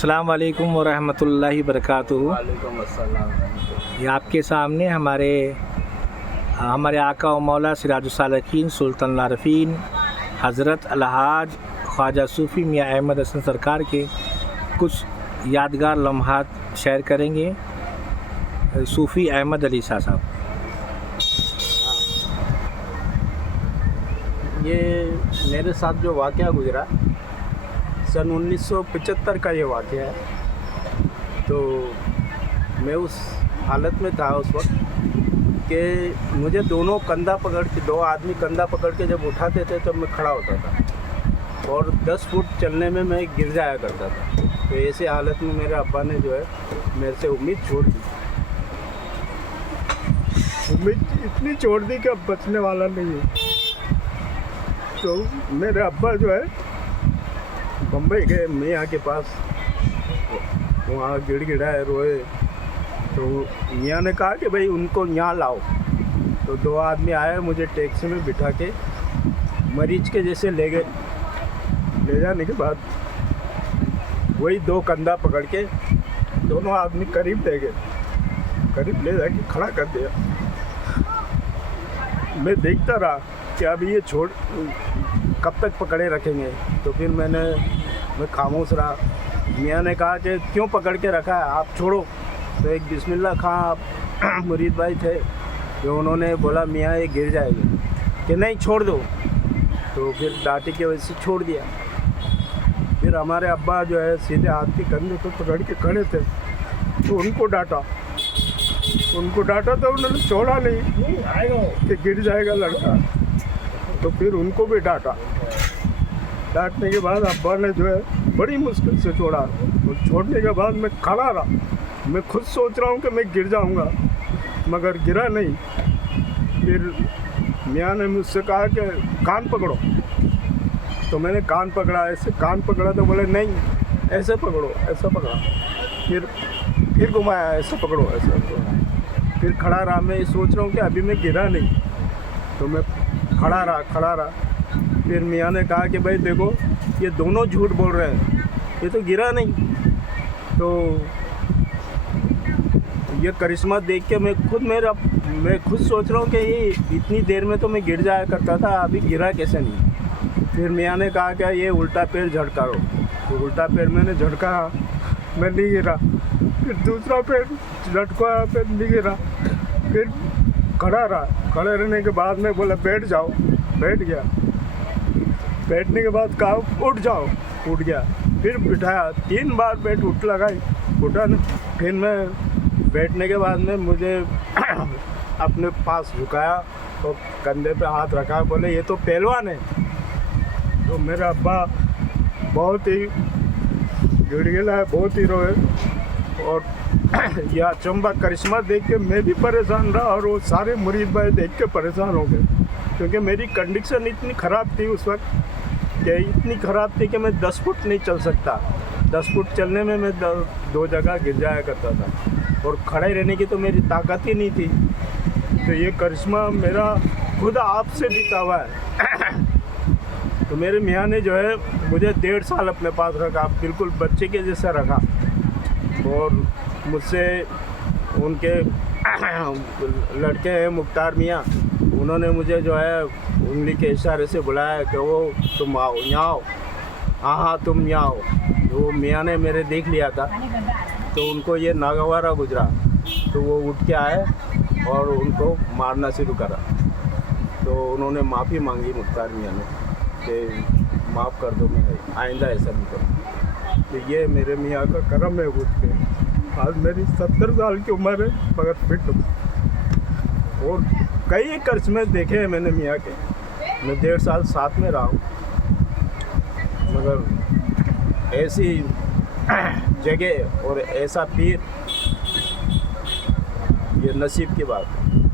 अस्सलाम वालेकुम वरहमतुल्लाहि वबरकातुहू। वालेकुम अस्सलाम। ये आपके सामने हमारे आका व मौला सिराजुस सालिकीन सुल्तान आरिफीन हज़रत अलहाज ख्वाजा सूफ़ी मियाँ अहमद हसन सरकार के कुछ यादगार लम्हात शेयर करेंगे सूफ़ी अहमद अली शाह साहब। ये मेरे साथ जो वाक़या गुज़रा सन 1975 का ये वाक़या है। तो मैं उस हालत में था उस वक्त कि मुझे दोनों कंधा पकड़ के, दो आदमी कंधा पकड़ के जब उठाते थे तब मैं खड़ा होता था और 10 फुट चलने में मैं गिर जाया करता था। तो ऐसे हालत में मेरे अब्बा ने जो है मेरे से उम्मीद छोड़ दी। उम्मीद इतनी छोड़ दी कि अब बचने वाला नहीं है। तो मेरे अब्बा जो है बम्बई गए मियाँ के पास, वहाँ गिड़गिड़ाए रोए। तो मियाँ ने कहा कि भाई उनको यहाँ लाओ। तो दो आदमी आए, मुझे टैक्सी में बिठा के मरीज के जैसे ले गए। ले जाने के बाद वही दो कंधा पकड़ के दोनों आदमी करीब ले गए, करीब ले जाके खड़ा कर दिया। मैं देखता रहा कि अब ये छोड़ कब तक पकड़े रखेंगे। तो फिर मैं खामोश रहा। मियाँ ने कहा कि क्यों पकड़ के रखा है, आप छोड़ो। तो एक बिस्मिल्लाह खां मुरीद भाई थे, जो उन्होंने बोला मियाँ ये गिर जाएगी, कि नहीं छोड़ दो। तो फिर डांटी की वजह से छोड़ दिया। फिर हमारे अब्बा जो है सीधे हाथ के कंधे को पकड़ के खड़े थे, तो उनको डांटा तो उन्होंने छोड़ा नहीं कि गिर जाएगा लड़का। तो फिर उनको भी डांटा। डांटने के बाद अब्बा ने जो है बड़ी मुश्किल से छोड़ा। और छोड़ने के बाद मैं खड़ा रहा। मैं खुद सोच रहा हूँ कि मैं गिर जाऊँगा, मगर गिरा नहीं। फिर मियाँ ने मुझसे कहा कि कान पकड़ो। तो मैंने कान पकड़ा, ऐसे कान पकड़ा। तो बोले नहीं, ऐसे पकड़ो, ऐसा पकड़ा। फिर घुमाया, ऐसे पकड़ो, ऐसा पकड़ो। फिर खड़ा रहा। मैं सोच रहा हूँ कि अभी मैं गिरा नहीं। तो मैं खड़ा रहा। फिर मियाँ ने कहा कि भाई देखो, ये दोनों झूठ बोल रहे हैं, ये तो गिरा नहीं। तो ये करिश्मा देख के मैं खुद सोच रहा हूँ कि ये इतनी देर में तो मैं गिर जाया करता था, अभी गिरा कैसे नहीं। फिर मियाँ ने कहा कि ये उल्टा पैर झटका लो। तो उल्टा पैर मैंने झटका, मैं नहीं गिरा। फिर दूसरा पैर झटका, फिर नहीं गिरा। फिर खड़ा रहा। खड़े रहने के बाद में बोला बैठ जाओ, बैठ गया। बैठने के बाद कहा उठ जाओ, उठ गया। फिर बिठाया, 3 बार बेड उठ लगाई, उठा नहीं। फिर मैं बैठने के बाद में मुझे अपने पास झुकाया और कंधे पे हाथ रखा, बोले ये तो पहलवान है। तो मेरा अब्बा बहुत ही गिड़गिड़ा है, बहुत ही रोए। और यह अचंबा करिश्मा देख के मैं भी परेशान रहा और वो सारे मुरीद भाई देख के परेशान हो गए, क्योंकि मेरी कंडीशन इतनी ख़राब थी उस वक्त, कि इतनी ख़राब थी कि मैं 10 फुट नहीं चल सकता। 10 फुट चलने में मैं 2 जगह गिर जाया करता था और खड़े रहने की तो मेरी ताकत ही नहीं थी। तो ये करिश्मा मेरा खुद आपसे बीता हुआ है। तो मेरे मियाँ ने जो है मुझे 1.5 साल अपने पास रखा, बिल्कुल बच्चे के जैसा रखा। और मुझसे उनके लड़के हैं मुख्तार मियाँ, उन्होंने मुझे जो है उंगली के इशारे से बुलाया कि वो तुम आओ, यहाँ आओ। हाँ तुम यहाँ आओ। वो मियाँ ने मेरे देख लिया था, तो उनको ये नागवारा गुजरा। तो वो उठ के आए और उनको मारना शुरू करा। तो उन्होंने माफ़ी मांगी मुख्तार मियाँ ने कि माफ़ कर दो, मैं आइंदा ऐसा नहीं करूँ। तो ये मेरे मियाँ का करम है उठ के। आज मेरी 70 साल की उम्र है, मगर फिट हूँ। और कई करिश्मे देखे हैं मैंने मियाँ के। मैं 1.5 साल साथ में रहा हूँ, मगर ऐसी जगह और ऐसा पीर, ये नसीब की बात है।